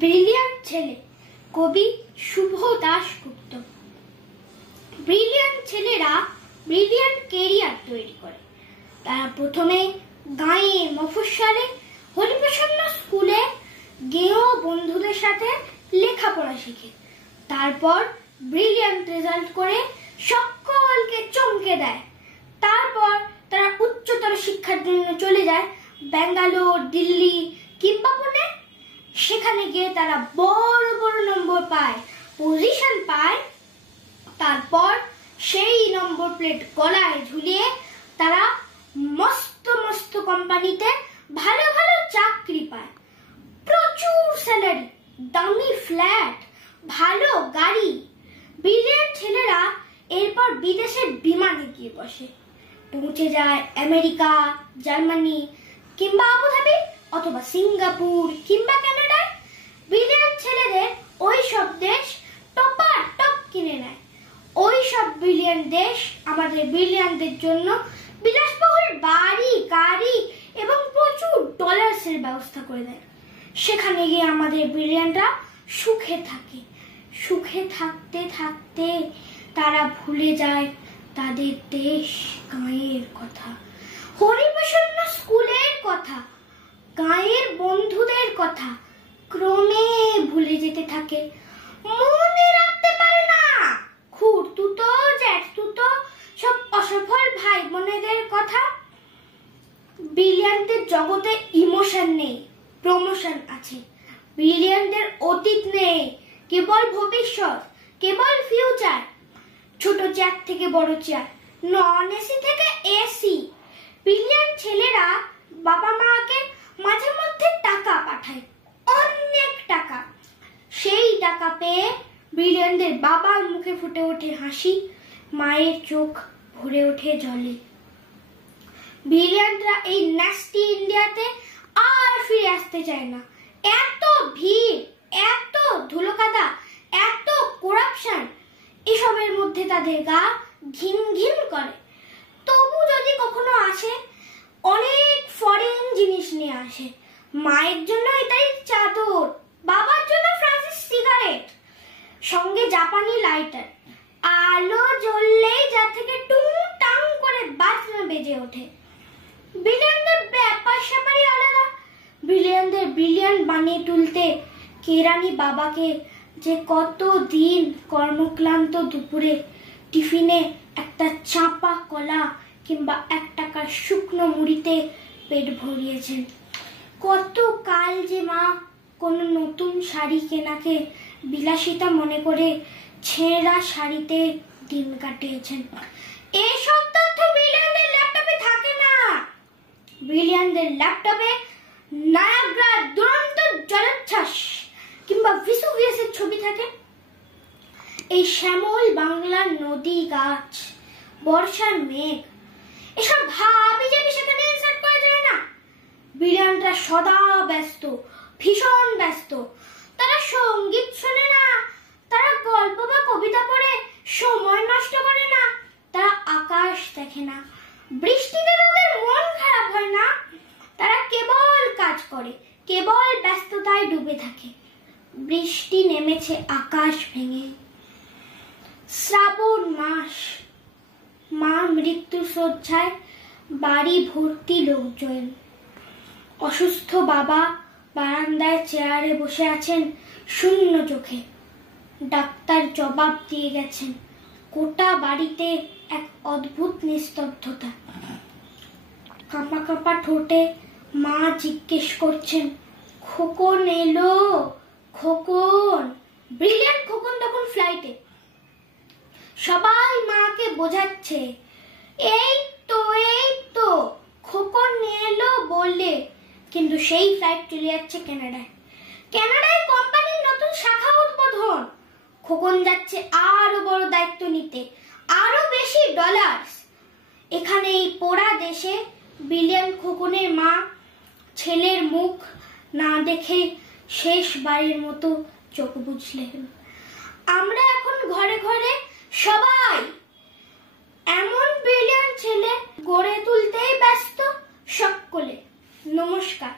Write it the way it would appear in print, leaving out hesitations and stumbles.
Brilliant ছেলে কবি শুভ Dasgupta. Brilliant ছেলেরা ব্রিলিয়ান্ট কেরিয়ার তৈরি করে। তারা প্রথমে গাঁয়ে মফস্বলে হরিপ্রসন্ন স্কুলে গেও বন্ধুদের সাথে লেখাপড়া শিখে, তারপর ব্রিলিয়ান্ট রেজাল্ট করে সকলকে চমকে দেয়। তারপর তারা উচ্চতর শিক্ষার জন্য চলে যায় ব্যাঙ্গালোর, দিল্লি কিংবা পুনে। সেখানে গিয়ে তারা বড় বড় নম্বর পায়, পজিশন পায়। তারপর সেই নম্বর প্লেট গলায় ঝুলিয়ে তারা মস্ত মস্ত কোম্পানিতে ভালো ভালো চাকরি পায়, প্রচুর স্যালারি, দামি ফ্ল্যাট, ভালো গাড়ি। ব্রিলিয়ান্ট ছেলেরা এরপর বিদেশের বিমানে গিয়ে বসে, পৌঁছে যায় আমেরিকা, জার্মানি কিংবা আবুধাবি অথবা সিঙ্গাপুর কিংবা কানাডায়। ব্রিলিয়ান্ট ছেলেদের ওই সব দেশ টপ কিনে নেয়। ওই সব ব্রিলিয়ান্ট দেশ আমাদের ব্রিলিয়ান্টদের জন্য বিলাসবহুল বাড়ি, গাড়ি এবং প্রচুর ডলার্সের ব্যবস্থা করে দেয়। সেখানে গিয়ে আমাদের ব্রিলিয়ান্টরা সুখে থাকে। সুখে থাকতে থাকতে তারা ভুলে যায় তাদের দেশ গাঁয়ের কথা, হরিপ্রসন্ন স্কুলের কথা, গাঁয়ের বন্ধুদের কথা ক্রমে ভুলে যেতে থাকে। মনে রাখতে পারে না খুড়তুতো, জ্যাঠতুতো সব অসফল ভাই বোনেদের কথা। ব্রিলিয়ান্টদের জগতে ইমোশন নেই, প্রমোশন আছে। ব্রিলিয়ান্টদের অতীত নেই, কেবল ভবিষ্যৎ, কেবল ফিউচার। ছোট চেয়ার থেকে বড় চেয়ার, নন এসি থেকে এসি। ব্রিলিয়ান্ট ছেলেরা বাবা মাকে মাঝে মধ্যে টাকা পাঠায়, অনেক টাকা। সেই টাকা পেয়ে ব্রিলিয়ান্টদের বাবার মুখে ফুটে ওঠে হাসি, মায়ের চোখ ভরে ওঠে জলে। ব্রিলিয়ান্টরা এই ন্যাস্টি ইন্ডিয়াতে আর ফিরে আসতে চায় না। এত ভিড়, এত ধুলোকাদা, এত করাপশন, এসবের মধ্যে তাদের গা ঘিন ঘিন করে। তবু যদি কখনো আসে, অনেক ফরেন জিনিস নিয়ে আসে। মায়ের জন্য এটাই চাদর, বাবার জন্য ফ্রান্সিস সিগারেট, সঙ্গে জাপানি লাইটার। আলো জ্বললেই যা থেকে টুং টাং করে বাজনা বেজে ওঠে। ব্রিলিয়ান্টদের ব্যাপার স্যাপারই আলাদা। ব্রিলিয়ান্টদের ব্রিলিয়ান্ট বানিয়ে তুলতে কেরানি বাবাকে যে কতদিন কর্মক্লান্ত দুপুরে টিফিনে একটা চাপা কলা কিংবা 1 টাকার শুকনো মুড়িতে পেট ভরিয়েছেন। কত কাল যে মা কোনো নতুন শাড়ি কেনাকে বিলাসিতা মনে করে ছেঁড়া শাড়িতে দিন কাটিয়েছেন। এসব তথ্য ব্রিলিয়ান্টদের ল্যাপটপে থাকে না। ব্রিলিয়ান্টদের ল্যাপটপে নায়াগ্রা দুরন্ত জলোচ্ছ্বাস কিংবা ভিসুভিয়াসের ছবি থাকে। এই শ্যামল বাংলার নদী, গাছ, বর্ষার মেঘ, এসব ভাবি যে সেখানে ইনসার্ট করা যায় না। ব্রিলিয়ান্টরা সদা ব্যস্ত, ভীষণ ব্যস্ত। তারা সঙ্গীত শোনে না, তারা গল্প বা কবিতা পড়ে সময় নষ্ট করে না, তারা আকাশ দেখে না, বৃষ্টিতে তাদের মন খারাপ হয় না। তারা কেবল কাজ করে, কেবল ব্যস্ততায় ডুবে থাকে। বৃষ্টি নেমেছে আকাশ ভেঙে, শ্রাবণ মাস, মা মৃত্যু শয্যায়, বাড়ি ভর্তি লোকজন। অসুস্থ বাবা বারান্দায় চেয়ারে বসে আছেন শূন্য চোখে। ডাক্তার জবাব দিয়ে গেছেন। গোটা বাড়িতে এক অদ্ভুত নিস্তব্ধতা। কাঁপা কাঁপা ঠোঁটে মা জিজ্ঞেস করছেন, খোকন এলো? খোকন? ব্রিলিয়ান্ট খোকন তখন ফ্লাইটে। সবাই মাকে বোঝাচ্ছে, এই তো খোকন এলো বললে। কিন্তু সেই ফ্লাইট চলে যাচ্ছে কানাডায়। কানাডায় কোম্পানির নতুন শাখা উদ্বোধন। খোকন যাচ্ছে আরো বড় দায়িত্ব নিতে, আরো বেশি ডলার্স। এখানে এই পোড়া দেশে ব্রিলিয়ান্ট খোকনের মা ছেলের মুখ না দেখে শেষবারের মতো চোখ বুঝলেন। আমরা এখন ঘরে ঘরে সবাই এমন ব্রিলিয়ান্ট ছেলে গড়ে তুলতেই ব্যস্ত। সকলে নমস্কার।